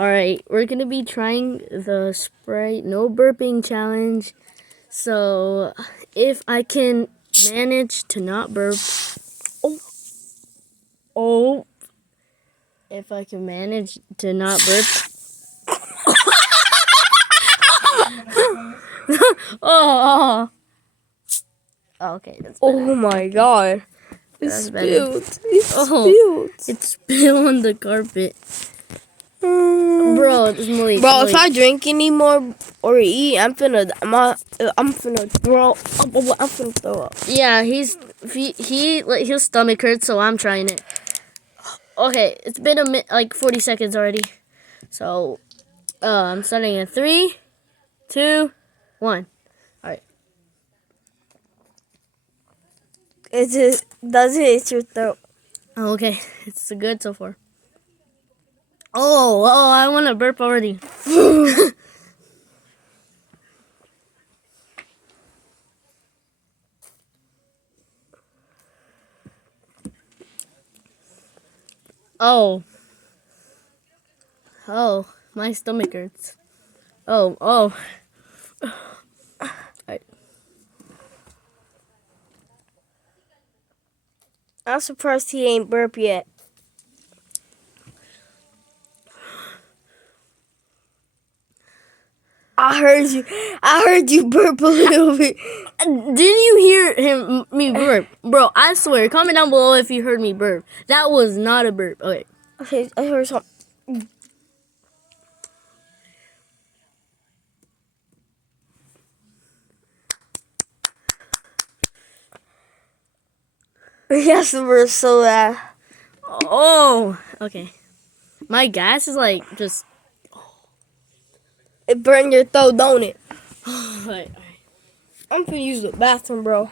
Alright, we're gonna be trying the Sprite no burping challenge. So, if I can manage to not burp. Oh. If I can manage to not burp. Oh. Okay, that's better. Oh my god. That's Spilled. better. It's spilled. It's spilled on the carpet. Bro, it's Malik. Bro, if I drink anymore or eat, I'm finna throw up. I'm finna throw up. Yeah, his stomach hurts, so I'm trying it. Okay, it's been like 40 seconds already. So, I'm starting in 3, 2, 1. Alright. Does it hit your throat? Okay, it's good so far. Oh, I want to burp already. Oh, my stomach hurts. Oh. Alright. I'm surprised he ain't burp yet. I heard you burp a little bit. Didn't you hear me burp? Bro, I swear, comment down below if you heard me burp. That was not a burp. Okay. Okay, I heard something. Yes, we're so loud. Oh, okay. My gas is like just. It burned your throat, don't it? Alright. I'm gonna use the bathroom, bro.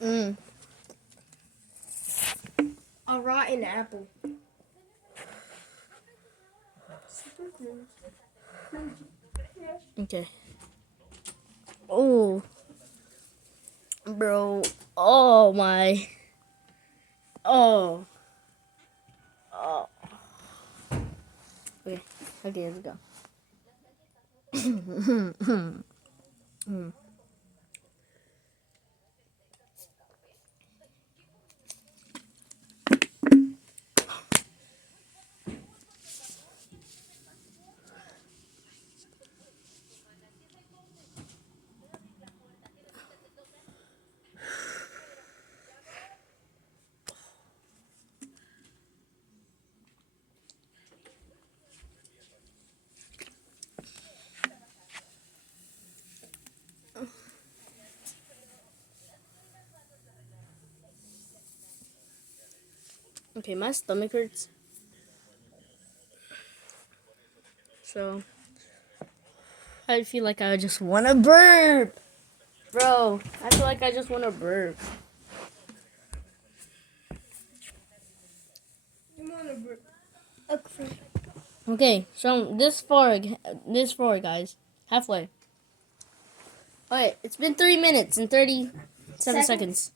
A rotten apple. Okay. Oh. Bro. Oh my. Oh. Okay. Okay, let's go. Okay, my stomach hurts. So, I feel like I just want to burp. Bro, I feel like I just want to burp. Okay, so this far, guys. Halfway. Okay, it's been 3 minutes and 37 seconds.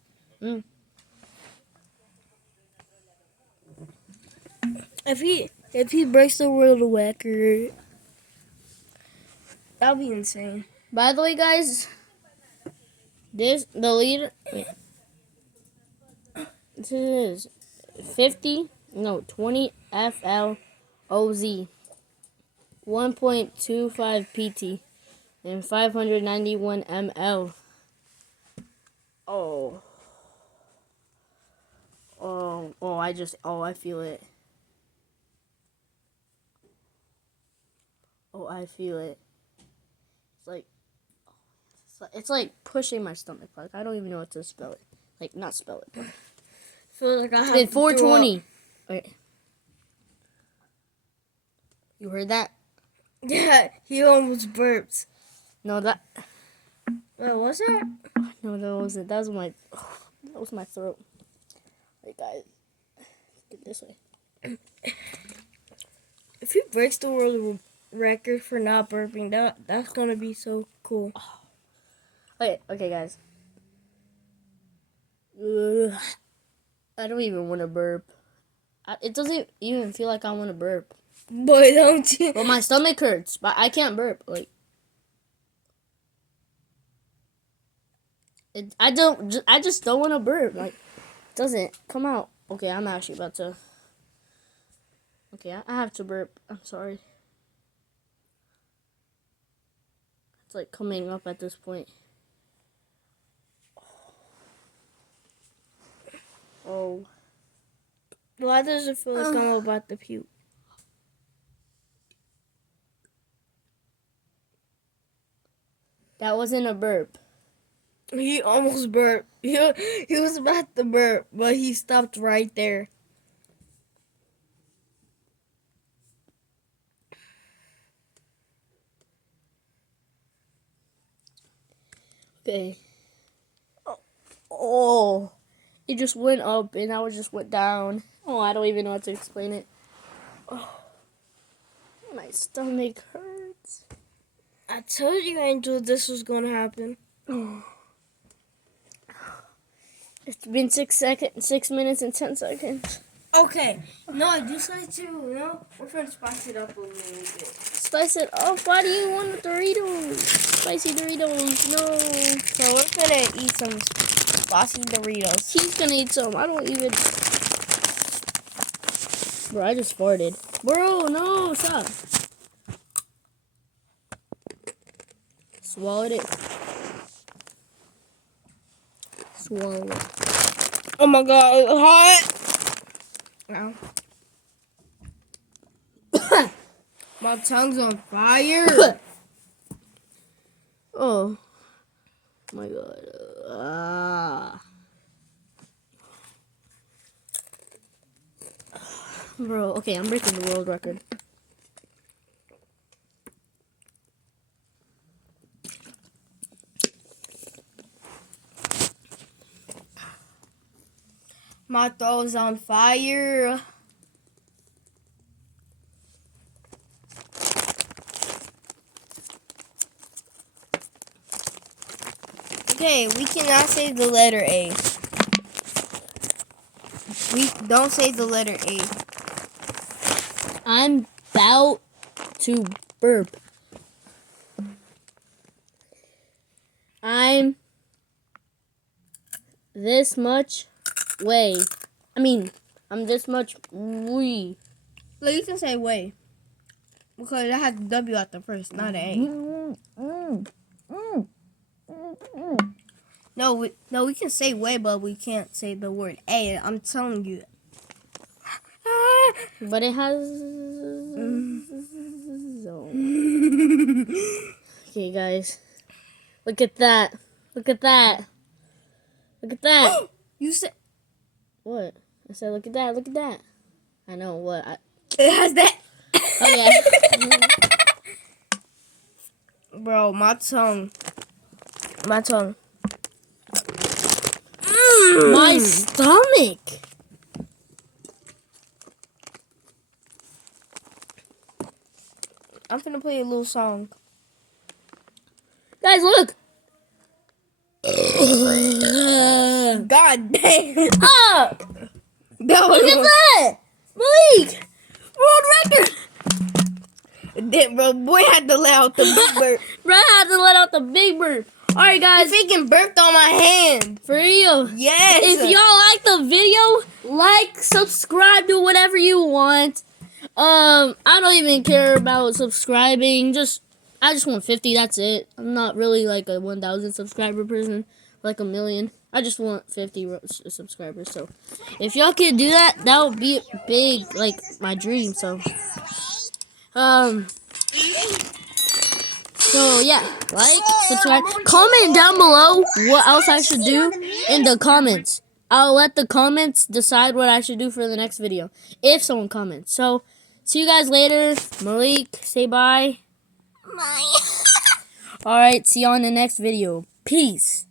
If he breaks the world record, that'll be insane. By the way, guys, the leader. Wait. This is 20 FLOZ, 1.25 PT, and 591 ml. Oh, I feel it. Oh, I feel it. It's like pushing my stomach. Like, I don't even know what to spell it. Like, not spell it. But Feel like I have it's 420. Okay. You heard that? Yeah, he almost burped. No, that. What was that? No, that wasn't. That was my throat. Wait, guys. Get this way. If he breaks the world record for not burping, that's gonna be so cool. Okay, guys. I don't even want to burp. It doesn't even feel like I want to burp. Boy, don't you? Well, my stomach hurts, but I can't burp. Like, I just don't want to burp. Like, it doesn't come out. Okay, I'm actually about to. Okay, I have to burp. I'm sorry. It's like coming up at this point. Oh. Why does it feel like I'm about to puke? That wasn't a burp. He almost burped. He was about to burp, but he stopped right there. Okay. Oh. It just went up and now it just went down. Oh, I don't even know how to explain it. Oh. My stomach hurts. I told you, Angel, this was gonna happen. Oh. It's been 6 minutes and 10 seconds. Okay. No, just like we're gonna spice it up a little bit. Spice it up. Why do you want Doritos? Spicy Doritos. No. So we're gonna eat some spicy Doritos. He's gonna eat some. I don't even. Bro, I just farted. Bro, no, stop. Swallowed it. Swallow it. Oh my god, it's hot. Ow. My tongue's on fire. Oh my god. Ah. Bro, okay, I'm breaking the world record. My throat is on fire. Okay, we cannot say the letter A. We don't say the letter A. I'm about to burp. I'm this much way. I'm this much way. Well, you can say way. Because it has a W at the first, not an A. No, we can say way, but we can't say the word A. I'm telling you. But it has. Okay, guys. Look at that. Look at that. Look at that. You said. What? I said, look at that. Look at that. I know what. It has that. Oh, yeah. Bro, my tongue. My tongue. My stomach. I'm finna play a little song. Guys, look. God damn. Ah! That Look at that. Malik. World record. That bro, boy had to let out the big burp. Bro, I had to let out the big burp. All right, guys. He freaking burped on my hand. For real. Yes. If y'all like the video, like, subscribe, do whatever you want. I don't even care about subscribing. I just want 50. That's it. I'm not really like a 1,000 subscriber person, like a million. I just want 50 subscribers. So, if y'all can do that, that would be big, like my dream. So, So yeah, like, subscribe, comment down below what else I should do in the comments. I'll let the comments decide what I should do for the next video, if someone comments. So, see you guys later. Malik, say bye. Bye. Alright, see you on the next video. Peace.